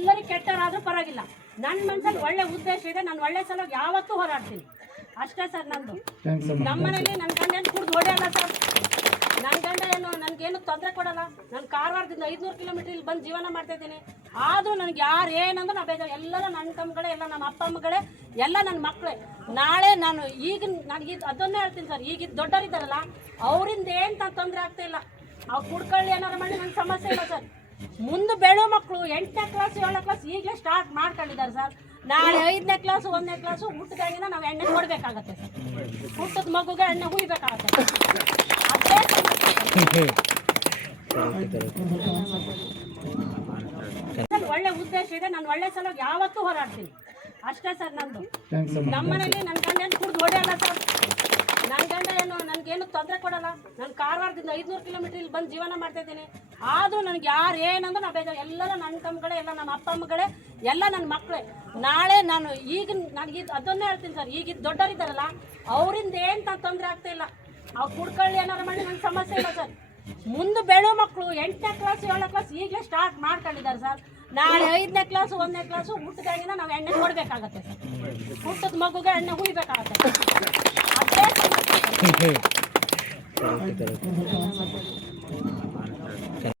ಎಲ್ಲರೂ ಕೆಟ್ಟವರಾದ್ರೂ ಪರವಾಗಿಲ್ಲ. ನನ್ನ ಮನಸ್ಸಲ್ಲಿ ಒಳ್ಳೆ ಉದ್ದೇಶ ಇದೆ, ನಾನು ಒಳ್ಳೆ ಸಲುವಾಗಿ ಯಾವತ್ತೂ ಹೋರಾಡ್ತೀನಿ ಅಷ್ಟೇ ಸರ್. ನಂದು ನಮ್ಮನೇಲಿ ನನ್ನ ಗಂಡ ಏನು ಕುಡ್ದು ಹೊಡೆಯಲ್ಲ ಸರ್. ನನ್ನ ಗಂಡ ಏನು ನನಗೇನು ತೊಂದರೆ ಕೊಡಲ್ಲ. ನಾನು ಕಾರವಾರದಿಂದ 500 ಕಿಲೋಮೀಟರ್ ಇಲ್ಲಿ ಬಂದು ಜೀವನ ಮಾಡ್ತಾ ಇದ್ದೀನಿ. ಆದರೂ ನನಗೆ ಯಾರು ಏನಂದ್ರೆ ನಾ ಬೇಜಾರು. ಎಲ್ಲರೂ ನನ್ನ ತಮ್ಮಗಳೇ, ಎಲ್ಲ ನಮ್ಮ ಅಪ್ಪ ಅಮ್ಮಗಳೇ, ಎಲ್ಲ ನನ್ನ ಮಕ್ಕಳೇ. ನಾಳೆ ನಾನು ನನಗೆ ಅದನ್ನೇ ಹೇಳ್ತೀನಿ ಸರ್, ಈಗಿದ್ದು ದೊಡ್ಡವರಿದ್ದಾರಲ್ಲ ಅವರಿಂದ ಏನು ತೊಂದರೆ ಆಗ್ತಾ ಇಲ್ಲ. ಅವ್ರು ಕುಡ್ಕೊಳ್ಳಿ ಏನಾರು ಮಾಡಿ ನನ್ನ ಸಮಸ್ಯೆ ಇಲ್ಲ ಸರ್. ಮುಂದೆ ಬೆಳೋ ಮಕ್ಕಳು 8ನೇ ಕ್ಲಾಸ್ 7ನೇ ಕ್ಲಾಸ್ ಈಗಲೇ ಸ್ಟಾರ್ಟ್ ಮಾಡ್ಕೊಂಡಿದ್ದಾರೆ ಸರ್. ನಾಳೆ 5ನೇ ಕ್ಲಾಸು 1ನೇ ಕ್ಲಾಸು ಹುಟ್ಟಿದಾಗಿಂದ ನಾವು ಎಣ್ಣೆ ಕೊಡಬೇಕಾಗತ್ತೆ ಸರ್. ಹುಟ್ಟದ ಮಗುಗೆ ಎಣ್ಣೆ ಹುಯ್ಬೇಕಾಗತ್ತೆ. ಅದೇ ಒಳ್ಳೆ ಉದ್ದೇಶ ಇದೆ, ನಾನು ಒಳ್ಳೆ ಸಲುವಾಗಿ ಯಾವತ್ತೂ ಹೋರಾಡ್ತೀನಿ ಅಷ್ಟೇ ಸರ್. ನಂದು ನಮ್ಮನೇಲಿ ನನ್ನ ಗಂಡ ಏನು ಕುಡ್ದು ಹೊಡೆಯಲ್ಲ ಸರ್. ನನ್ನ ಗಂಡ ಏನು ನನಗೇನು ತೊಂದರೆ ಕೊಡಲ್ಲ. ನಾನು ಕಾರವಾರದಿಂದ 500 ಕಿಲೋಮೀಟರ್ ಇಲ್ಲಿ ಬಂದು ಜೀವನ ಮಾಡ್ತಾ ಇದ್ದೀನಿ. ಆದರೂ ನನಗೆ ಯಾರು ಏನಂದ್ರೆ ನಾ ಬೇಜಾರು. ಎಲ್ಲರೂ ನನ್ನ ತಮ್ಮಗಳೇ, ಎಲ್ಲ ನಮ್ಮ ಅಪ್ಪ ಅಮ್ಮಗಳೇ, ಎಲ್ಲ ನನ್ನ ಮಕ್ಕಳೇ. ನಾಳೆ ನಾನು ನನಗೆ ಅದನ್ನೇ ಹೇಳ್ತೀನಿ ಸರ್, ಈಗಿದ್ದು ದೊಡ್ಡವರಿದ್ದಾರಲ್ಲ ಅವರಿಂದ ಏನು ತೊಂದರೆ ಆಗ್ತಾ ಇಲ್ಲ. ಅವ್ರು ಕುಡ್ಕೊಳ್ಳಿ ಏನಾರು ಮಾಡಿ ನನ್ನ ಸಮಸ್ಯೆ ಇಲ್ಲ ಸರ್. ಮುಂದೆ ಬೆಳೋ ಮಕ್ಕಳು 8ನೇ ಕ್ಲಾಸ್ 7ನೇ ಕ್ಲಾಸ್ ಈಗಲೇ ಸ್ಟಾರ್ಟ್ ಮಾಡ್ಕೊಂಡಿದ್ದಾರೆ ಸರ್. ನಾಳೆ 5ನೇ ಕ್ಲಾಸು 1ನೇ ಕ್ಲಾಸು ಹುಟ್ಟಿದಾಗಿಂದ ನಾವು ಎಣ್ಣೆ ಕೊಡಬೇಕಾಗತ್ತೆ ಸರ್. ಹುಟ್ಟದ ಮಗುಗೆ ಎಣ್ಣೆ ಹುಯ್ಬೇಕಾಗತ್ತೆ. ಅದೇ